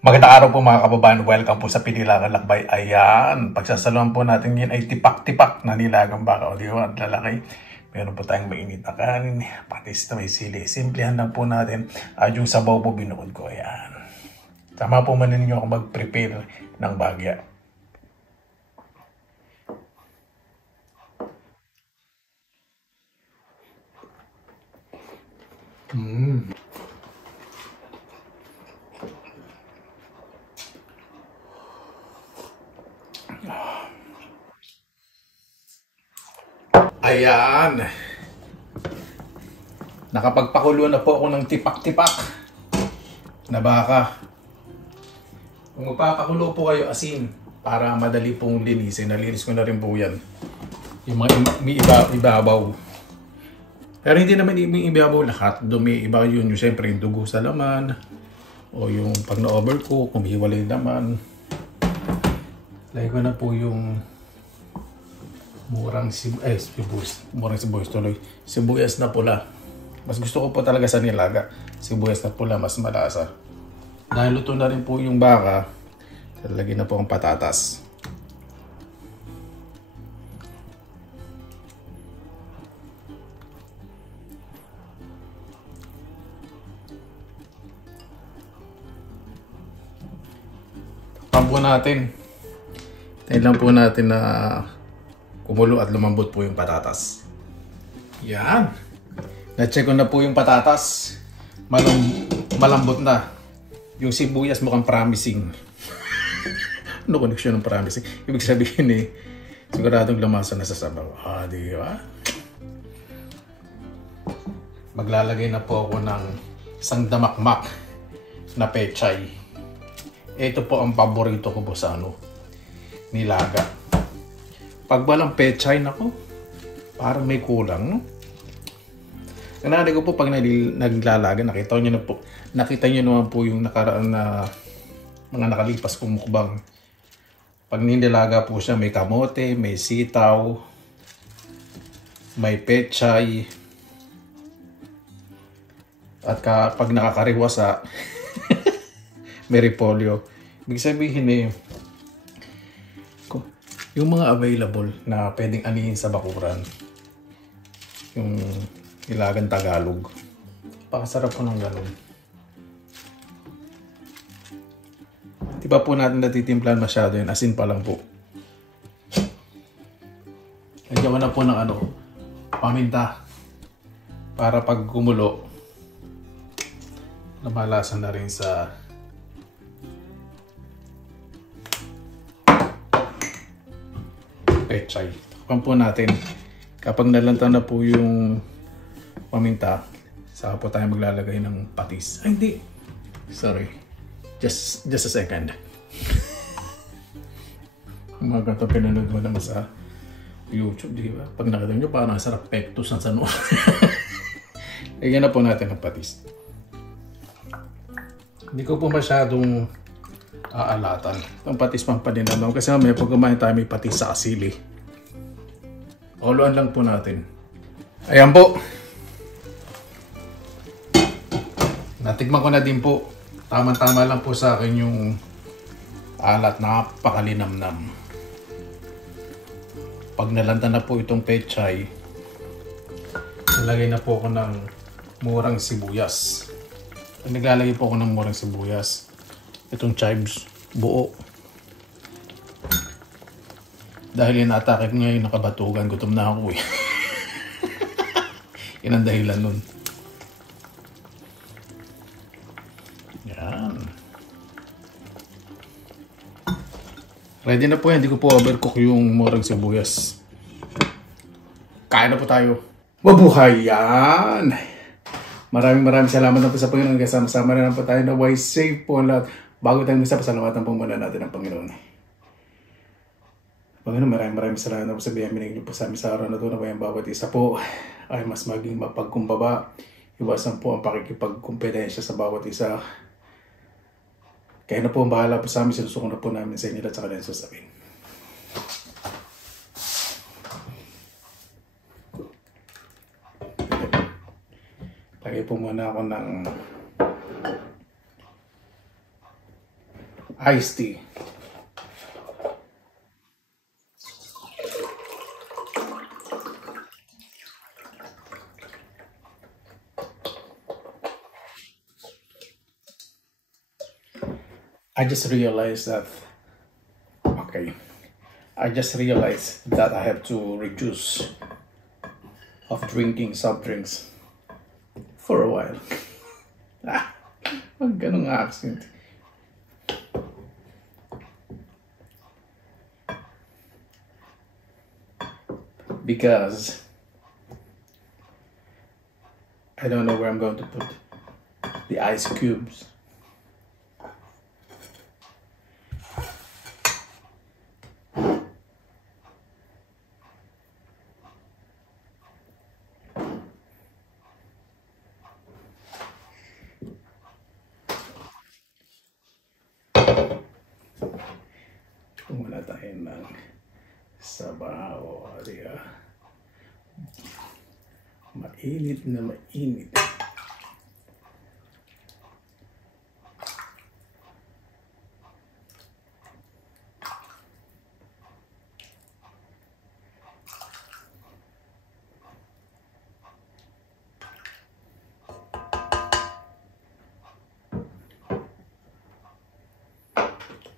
Magandang araw po mga kababayan. Welcome po sa Pinilangan Lakbay. Ayan, pagsasaluhan po natin ngayon ay tipak-tipak na nilagang baka. O di ba, ang lalaki. Meron po tayong mainit na kanin, patis na may sili. Simplihan lang po natin. At yung sabaw po binukod ko. Ayan. Tama po man ninyo ako mag-prepare ng bagya. Ayan. Nakapagpakulo na po ako ng tipak-tipak na baka. Kung magpapakulo po kayo asin para madali pong linisin. Nalinis ko na rin po yan. Yung mga ibabaw. Pero hindi naman ibabaw lahat. Dumi iba yun. Yung siyempre yung dugo sa laman. O yung pag na-overcook, kumihiwalay naman. Lagay ko na po yung murang sibuyas tuloy. Sibuyas na pula. Mas gusto ko po talaga sa nilaga. Sibuyas na pula, mas malasa. Dahil luto na rin po yung baka, lalagyan na po ang patatas. Takpan po natin. Tayo lang po natin na kumulo at lumambot po yung patatas. Yan. Na-check ko na po yung patatas. Malambot na. Yung sibuyas mukhang promising. Ano connection ng promising? Ibig sabihin siguradong lamasa na sa sabaw. Di ba? Maglalagay na po ako ng isang damakmak na pechay. Ito po ang paborito ko po sa nilaga. Pag walang pechay, nako, parang may kulang, no? Nananay ko po pag naglalaga, nakita nyo naman po yung nakaraan na mga nakalipas kong mukbang. Pag nilaga po siya, may kamote, may sitaw, may pechay, at pag nakakariwasa, may repolyo. Ibig sabihin yung mga available na pwedeng anihin sa bakuran, yung nilagang Tagalog, pakasarap po ng ganun. Di ba po natin natitimplan masyado yun, asin pa lang po. Lagyan ko na po ng paminta para pag gumulo namalasa na rin sa pechay. Takpan po natin. Kapag nalanta na po yung paminta, saka po tayo maglalagay ng patis. Ay, hindi. Sorry. Just a second. Mga ganito pinanood mo naman sa YouTube, di ba? Pag nakita nyo, parang sarap pectus ng sano. Lagyan na po natin ng patis. Hindi ko po masyadong aalatan. Ang patis pang paninanaw. Kasi may pag kumain tayo may patis sa asili. Uluan lang po natin. Ayan po. Natikman ko na din po. Tama-tama lang po sa akin yung alat. Napakalinamnam. Pag nalanta na po itong pechay, nalagay na po ako ng murang sibuyas. Pag naglalagay po ako ng murang sibuyas, itong chives, buo. Dahil inatake ko ngayon nakabatugan, gutom na ako . Yan ang dahilan nun. Yan. Ready na po yan, hindi ko po overcook yung murang sibuyas. Kain na po tayo. Mabuhay yan! Maraming salamat na po sa Panginoon. Kasama-sama na lang po tayo na wise safe po lahat. Bago tayo mag-isa, pasalamatan po muna natin ang Panginoon. Panginoon, maraming salamat na po sa biyang binigay niyo po sa amin sa araw na ito na ang bawat isa po ay mas maging mapagkumbaba. Iwasan po ang pakikipagkumpetensya sa bawat isa. Kaya na po ang bahala po sa amin. Sinusuko na po namin sa inyo at sa kanilang sasabihin. Lagay po muna ako ng iced tea. I just realized that, okay, I just realized that I have to reduce of drinking soft drinks for a while. Ang ganong accent. Because I don't know where I'm going to put the ice cubes. Wala tayo ng sabaw. Mainit na mainit.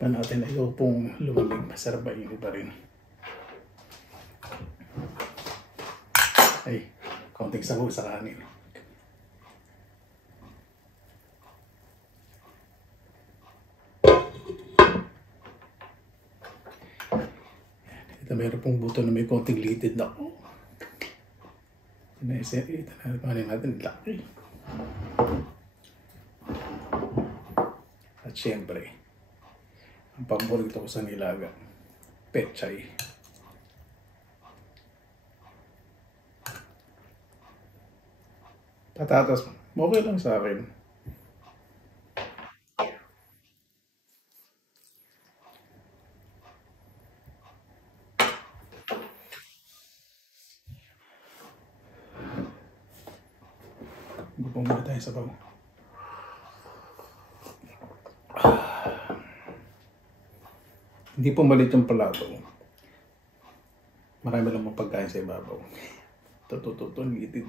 Pa natin ayaw pong lumamig, masarap ba init pa rin. Ay, konting sabaw sa kanin. Ito mayroon pong buto na may konting litid na. Itanalapanin natin, laki. At syempre, ang paborito ko sa nilaga, pechay. Patatas, okay lang sa akin. Bubong muna tayo sa bago. Hindi po malit yung palato. Marami lang mong pagkain sa ibabaw. Tutututo, litid.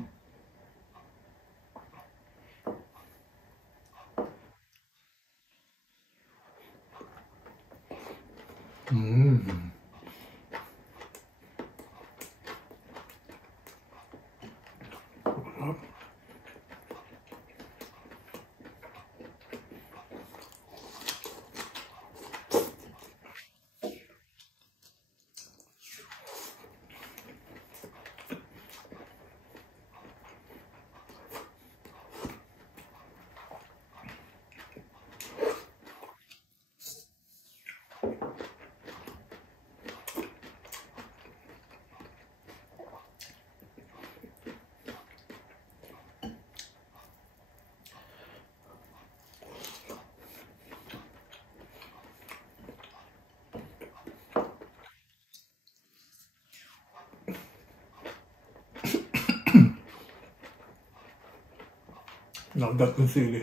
Nagdat ng sili.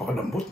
Napakalambot.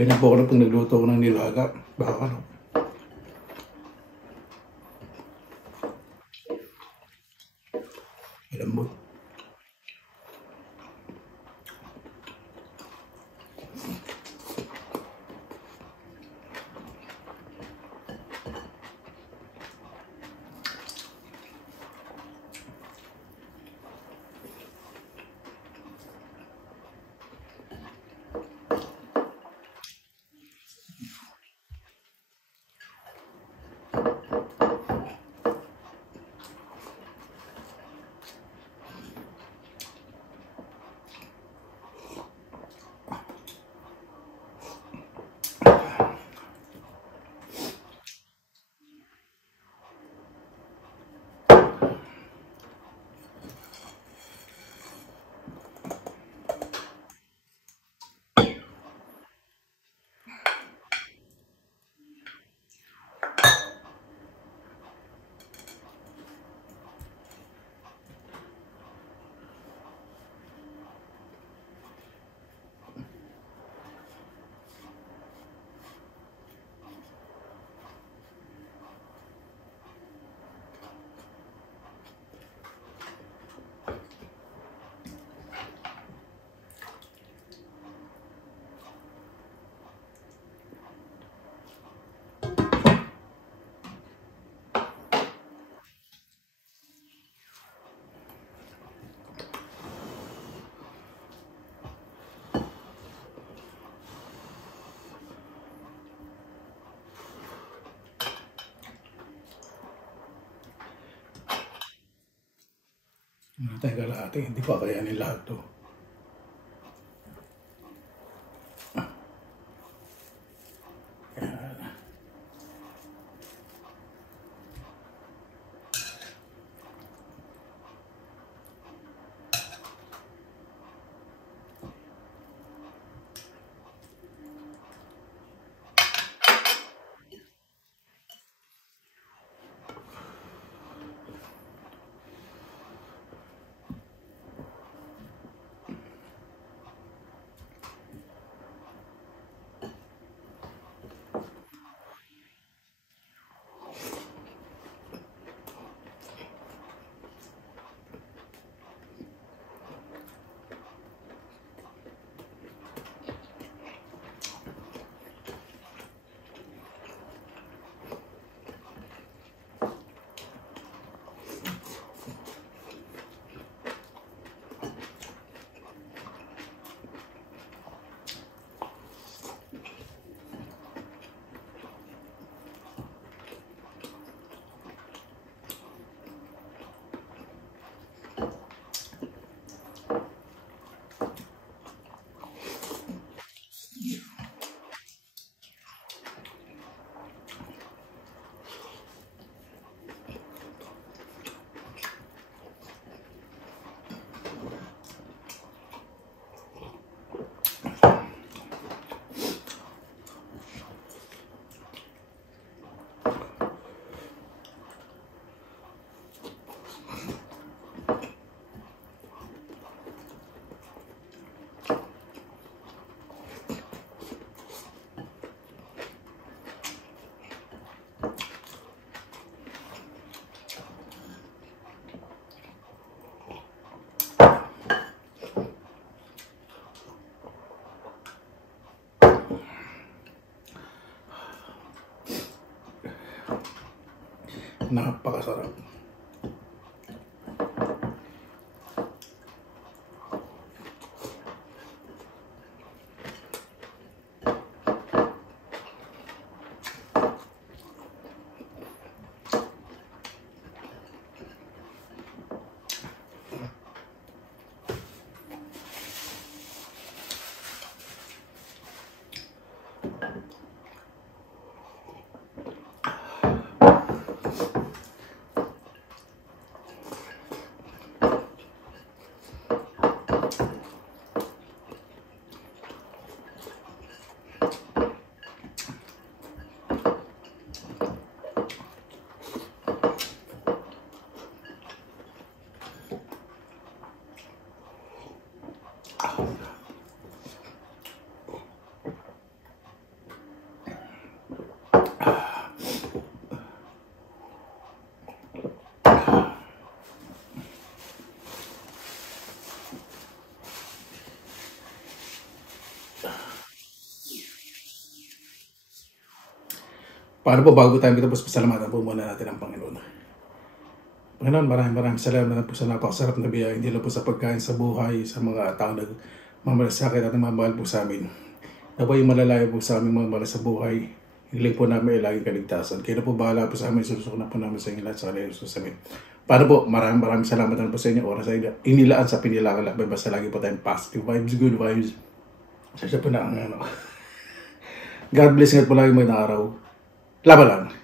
Ganyan po ako na pag nagluto ko ng nilaga. Baka ano. Malambot. Teka lang ate, hindi pa kayanin lahat to. Napakasarap. Paano po bago tayo ito, pasalamatan po muna natin ang Panginoon. Panginoon, maraming salamat po sa napakasarap na biyaya, hindi lang po sa pagkain sa buhay, sa mga tao na mamalasakit at mamahal po sa amin. Na po yung malalayo po sa aming mga mahal sa buhay, hiling po namin ay laging kaligtasan. Kaya na po bahala po sa amin, susunod na po namin sa inyo lahat sa kanilang susamin. Paano po, maraming salamat po sa inyo, oras sa inyo, inilaan sa pinilangan lakbay, basta lagi po tayong positive vibes, good vibes. Siya po na ang God bless, ingat po lagi mga araw. Laban lang.